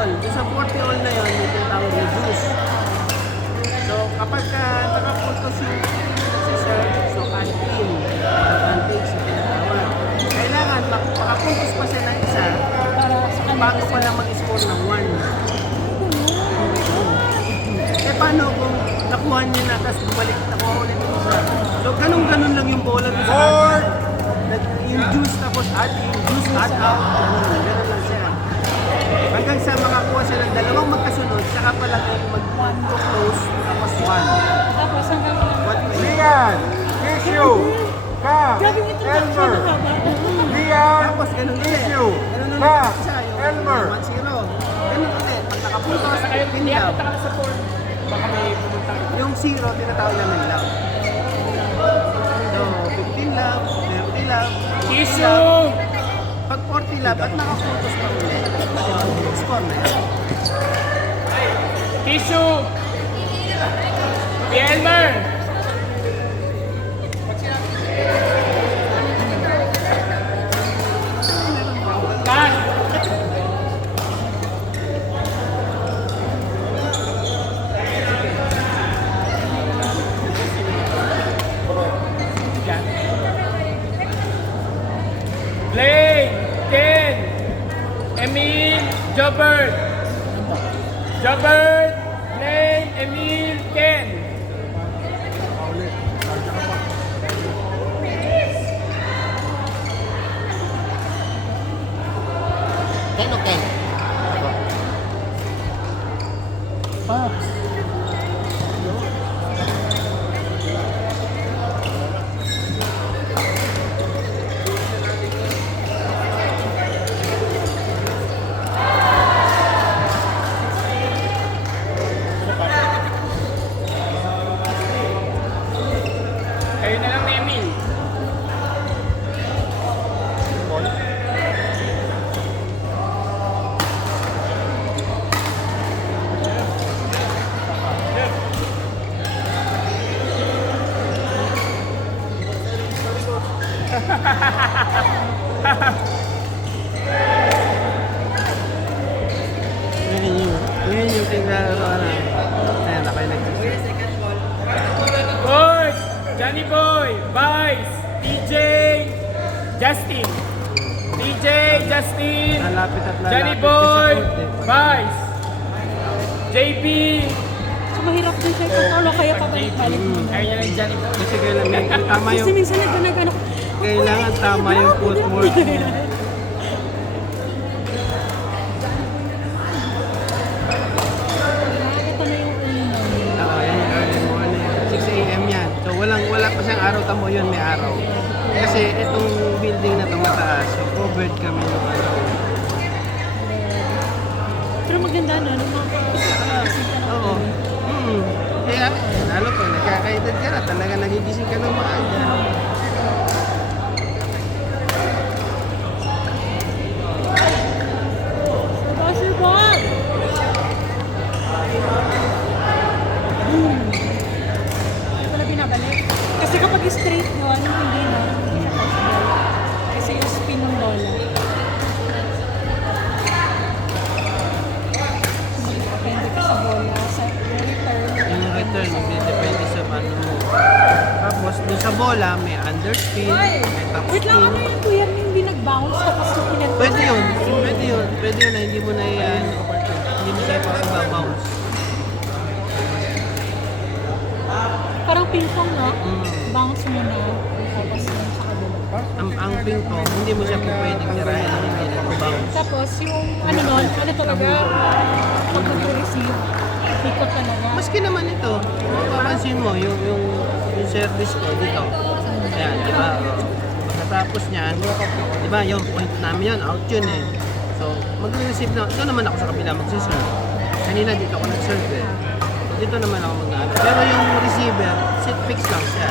all. Doon sa 40 all na yun, may tinatawag na juice. So, kapag nakapuntos yung si sir, so antin, advantage na tinatawag. Kailangan makapuntos pa siya ng isa bago pa lang mag-score ng 1. Eh, paano kung nakuha niya na, tapos bumalik, nakuha ulit yung isa? So, ganun-ganun lang yung bola doon sa yung juice tapos add in, juice add out, ganun lang siya. Hanggang sa makakuha siya ng dalawang magkasunod, saka pala kayo mag-close tapos 1. Tapos hanggang Lian, Tissue, Ka, Elmer. Lian, Tapos ganun ulit. Tissue, Ganun Ka, ulit siya, yung Elmer. 1-0. Ganun ulit. Pag nakapuntos, Hindi pinlab. ako taka sa 4. Baka may pumunta. Yung 0, tinatawag namin love. So, 15 love, 30 love, 40 love. Tissue! Pag 40 love at nakapuntos pa ulit, score na yan. Tissue! Elmer! Kan! Play! Ken! Emil! Jobert! Jobert! Play! Emil! Ken! Ken o Ken? Pops. Kayo na lang ni Emil. Ngayon yung pinag-aro na. Ayan, ako yung nag-score. Boy! Johnny Boy! Vice! TJ! Justin! TJ! Justin! Lalapit at lalapit Johnny ka sa Boy! court eh. Vice! JP! So mahirap din siya i-control kaya pabalik-balik mo. Ayaw niya ng Johnny Boy. Kasi kailangan, tama Kasi yung, minsan nagano kailangan tama yung footwork mo. Ito na yung una. Oo, yan yung early morning. 6 a.m. yan. So, wala pa siyang araw. Tamo yun, may araw. Kasi itong building na ito mataas. So, covered kami ng araw. Pero maganda na, nung mga Oo. Kaya, lalo pag nagkakaedad ka na, talaga nagigising ka ng maaga. basketball! Hindi ko na binabalik. Kasi kapag straight yun, hindi na. Hindi siya possible. Kasi yung spin ng bola. Hindi depende ka sa bola. Sa return. Yung return, depende sa paano mo. Tapos, doon sa bola, may underspin, may top Wait lang, ano spin. yung kuya mo hindi nag-bounce tapos yung pinag- Pwede yun. Pwede yun na hindi mo na yan, hindi mo siya ipapabounce. Parang ping-pong, no? Bounce mo na. Tapos yun sa kabila. Ang ping pong, hindi mo siya po pwedeng tirahin na hindi na bounce. Tapos yung ano nun, ano talaga, pag nag-receive, ikot talaga. Maski naman ito, mapapansin mo, yung service ko dito. Ayan, di ba? Pagkatapos niyan, di ba, yung point namin yan, out yun eh. So, mag-receive na, ito naman ako sa kabila mag-serve. Kanina dito ako nag-serve eh. Dito naman ako mag-ano. Pero yung receiver, set fix lang siya.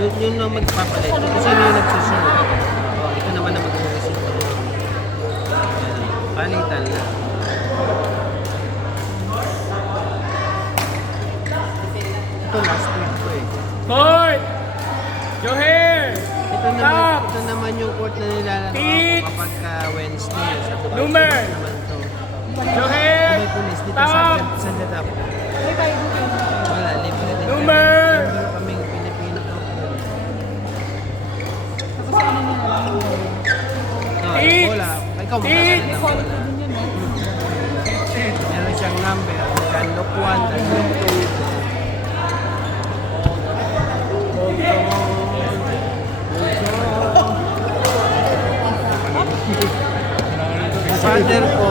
Yun lang magpapalit. Kasi yun yung nag-serve. Ito naman na mag-receive. Palitan na. Ito last week ko eh. Court! Joher! Ito naman yung court na nilalaro Pits! ko kapag Wednesday. Sa Dubai Lumer! naman to. Joher! May pulis dito Stop! sa Dadap. May tayo dito. Wala, libre din. Number! Meron kaming Pilipino to. Tapos ano nila lang. No, Eat! wala. Ikaw Eat! magkakaroon. Quality din yun eh. Meron siyang number. Look 1, look 2. Father ko,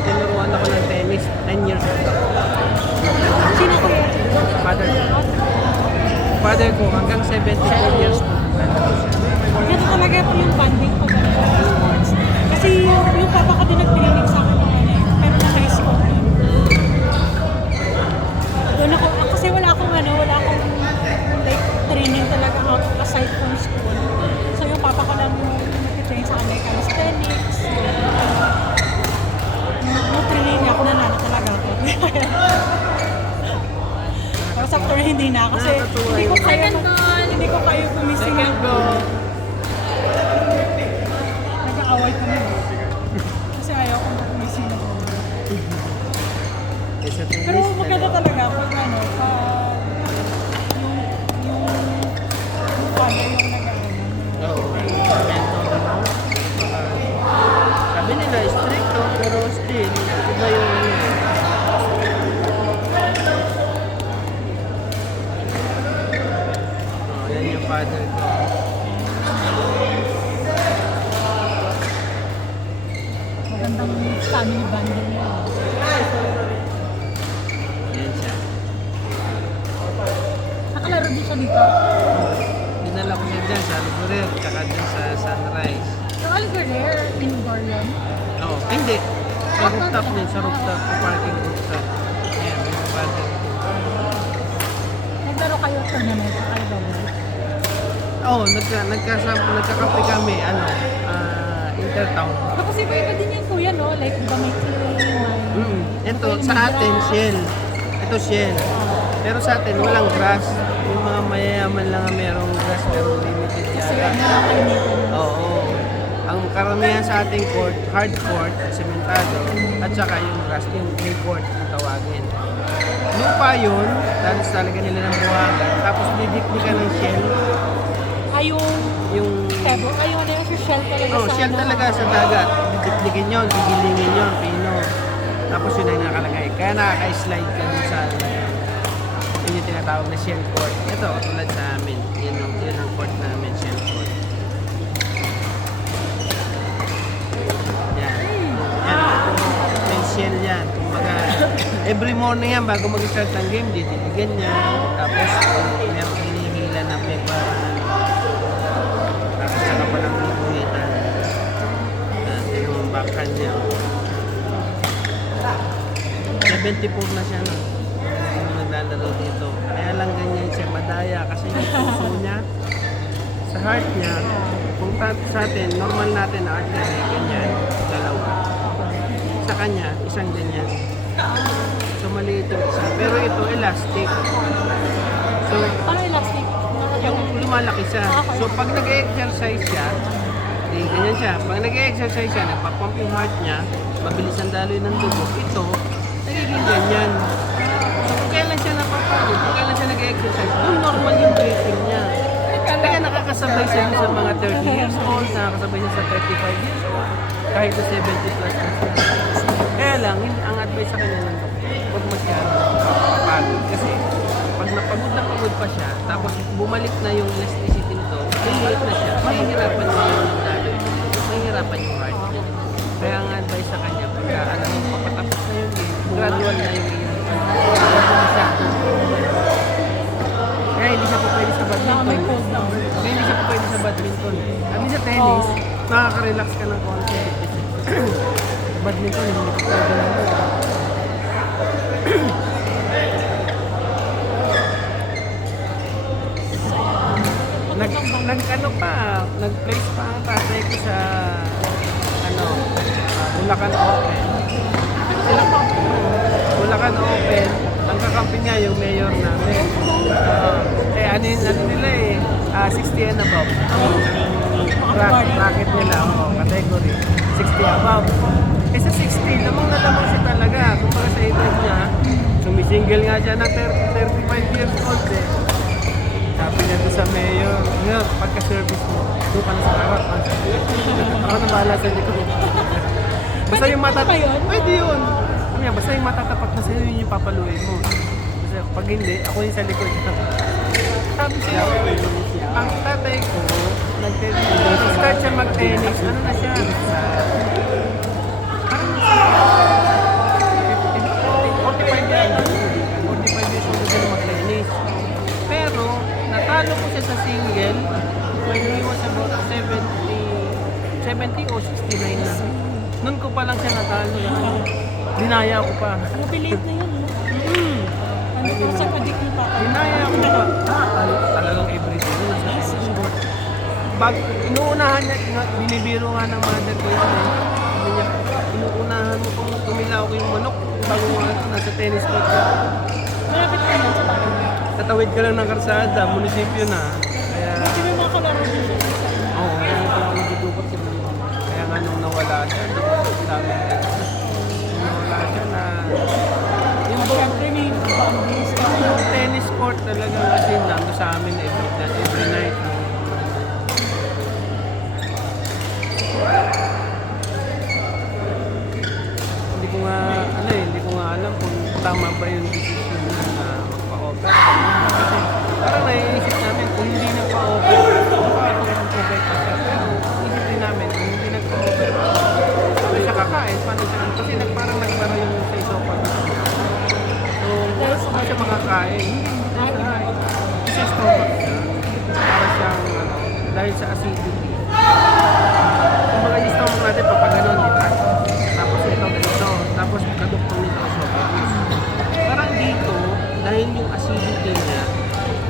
tinuruan ako ng tennis 10 years ago. Sino ko yun? Father ko. Father ko hanggang 74 years old. Ganito talaga po yung bonding ko ganito sa sports. Kasi yung papa ko din nag-training sa akin ng ano eh, pero na high school. Doon ako, kasi wala akong like training talaga out aside from school. So yung papa ko lang nag-train sa akin like calisthenics. Yung training niya ako nanalo talaga ako. Tapos after hindi na kasi hindi ko kayo gumising. Second goal. Nag-aaway kami. Kasi ayaw ko gumising na ako. Isa to Pero maganda talaga pag ano, yung father yung nag-aaway. Oo. Sabi nila, strict to, pero still, iba yung ano eh. Oh, yan yung father ko. Magandang family bonding yun. Yan siya. Nakalaro din siya dito. Dinala ko siya dyan sa Alburer, tsaka dyan sa Sunrise. So, Algorer, indoor yun. Oo, hindi. Sa rooftop din, sa rooftop, sa parking rooftop. Ayan, yung father ko. Naglaro kayo tournament sa Algorer. Oo, nagkakape kami, Intertown. Tapos iba-iba din yung kuya, no? Like, iba may team, Ito, sa atin, Shell. Ito, Shell. Pero sa atin, walang grass. Yung mga mayayaman lang ang merong grass, pero limited Kasi yata. ano lang kayo nito. Oo. Ang karamihan sa ating court, hard court, sementado, at saka yung grass, yung clay court na tawagin. Lupa yun, dalos talaga nila ng buwangan. Tapos didikdikan ng shell. Yung Pebble, ayun, yung shell talaga oh, sa shell ano. talaga sa dagat. Didikdikin yun, gigilingin yun, pino. Tapos yun ang nakalagay. Kaya nakaka-slide ka dun sa yun yung tinatawag na shell court. Ito, tulad sa amin. Yun ang court namin, shell court. Yan. May shell yan. Kumbaga, every morning yan, bago mag-start ng game, didiligan niya. Tapos, meron hinihila na pepa. Tapos, saka palang lipuhitan. Yung backhand niya. 74 na siya, no? Yung naglalaro dito. Kaya lang ganyan siya madaya kasi yung puso niya, sa heart niya, kung sa atin, normal natin na artery, ganyan, dalawa. Sa kanya, isang ganyan. So, maliit yung isa. Pero ito, elastic. So, Paano elastic? yung lumalaki siya. So, pag nag-exercise siya, di ganyan siya. Pag nag-exercise siya, nagpapump yung heart niya, mabilis ang daloy ng dugo. Ito, nagiging ganyan. So, kung kailan siya napapagod, kung kailan siya nag-exercise, doon normal yung breathing niya. Kaya nakakasabay siya sa mga 30 years old, nakakasabay siya sa 35 years old, kahit sa 70 plus na siya. Kaya lang, ang advice sa kanya ng doktor, huwag masyado pagod. Kasi, pag napagod pa siya, tapos bumalik na yung elasticity nito, liliit na siya, mahihirapan niya yung daloy. Mahihirapan yung heart niya. Kaya ang advice sa kanya, pagka alam mo, papatapos na yung game, gradual na yung game. Kaya hindi siya pa pwede sa badminton. Kaya hindi siya pa pwede sa badminton. Sabi sa tennis, nakaka-relax ka ng konti. Badminton, hindi ka pwede lang. Nag-place pa ang tatay ko sa Bulacan Open. Bulacan Open, ang kakampi niya yung mayor namin. Ano nila 60 and above. Akbari. bracket nila, category, 60 above. Eh sa 60, lamang na lamang siya talaga. Kumbaga sa edad niya, sumisingle nga siya na 35 years old eh. Sabi niya doon sa mayor, ngayon, pagka-service mo, doon ka na sa harap. Ako na bahala sa likod. Basta yung Pwede ba yun? Pwede yun. Sabi niya, basta yung matatapat na sa'yo, yun yung papaluin mo. Kasi pag hindi, ako yung sa likod. Sabi siya, ang tatay ko, nag-start siya mag-tennis. Ano na siya? Parang 45 years old na siya mag-tennis. Pero, natalo ko siya sa single when he was about 70 o 69 na. Noon ko pa lang siya natalo. Dinaya ko pa. Grabe late na yun. Ano ko sa adik ni Papa? Dinaya ko pa. Talagang everyday. Nasa tennis court. Pag inuunahan niya, binibiro nga ng mother ko yun eh. Sabi niya, inuunahan mo kung tumilaw ko yung manok bago nga nasa tennis court ka. Malapit ka yun sa bahay. Tatawid ka lang ng karsada, munisipyo na. Kaya, Kasi may mga kalaro din siya. oo, kaya pala ako nagdudukot siya. Kaya nga nung nawala siya, sabi niya, nung nawala siya na, yung Siyempre may boundaries ka. yung tennis court talaga kasi nando sa amin every night. Hindi ko nga alam kung tama ba yung decision na magpa-offer. Kasi parang naiisip namin kung hindi nagpa-offer, paano ang provide pa siya. Pero isip din namin kung hindi nagpa-offer, paano siya kakain, paano siya, kasi parang nagbara yung sa isopa. So, paano siya makakain? Kasi stomach siya, para siyang, dahil sa acidity. Kumbaga yung stomach natin, papaganon, di ba? Tapos ito, ganito. Tapos kaduktong nito sa esophagus. Parang dito, dahil yung acidity niya,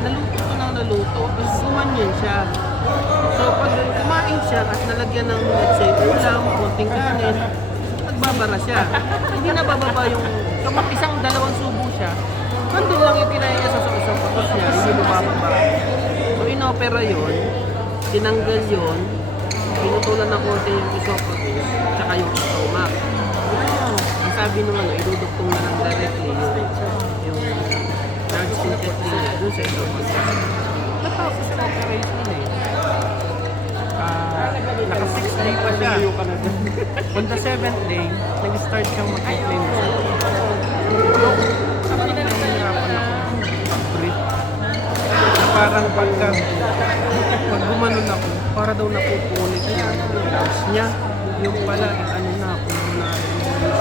naluto ko ng naluto, tapos gumanyan siya. So pag kumain siya at nalagyan ng, let's say, ulam, konting kanin, nagbabara siya. Hindi nabababa yung, kapag isang dalawang subo siya, nandun lang yung kinain niya sa esophagus niya, hindi bababa. So inopera yun, tinanggal yun, pinutulan ng konti yung esophagus, tsaka yung stomach. Ang sabi naman, iduduktong na lang directly yung large intestine niya dun sa esophagus. Natapos yung operation eh. Naka 6 day pa siya. On the 7th day, nag-start siyang mag-complain sa sa kanila nahihirapan ako mag-breathe. Na parang pag gumanon ako, para daw napupunit yung lungs niya. Yung pala, ano na, pulmonary embolism.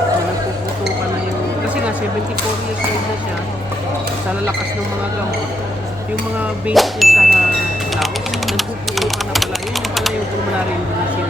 So nagpuputukan na yung, kasi nga 74 years old na siya, sa lalakas ng mga gamot, yung mga veins niya sa lungs, nagpuputukan na pala. Yun yung pala yung pulmonary embolism.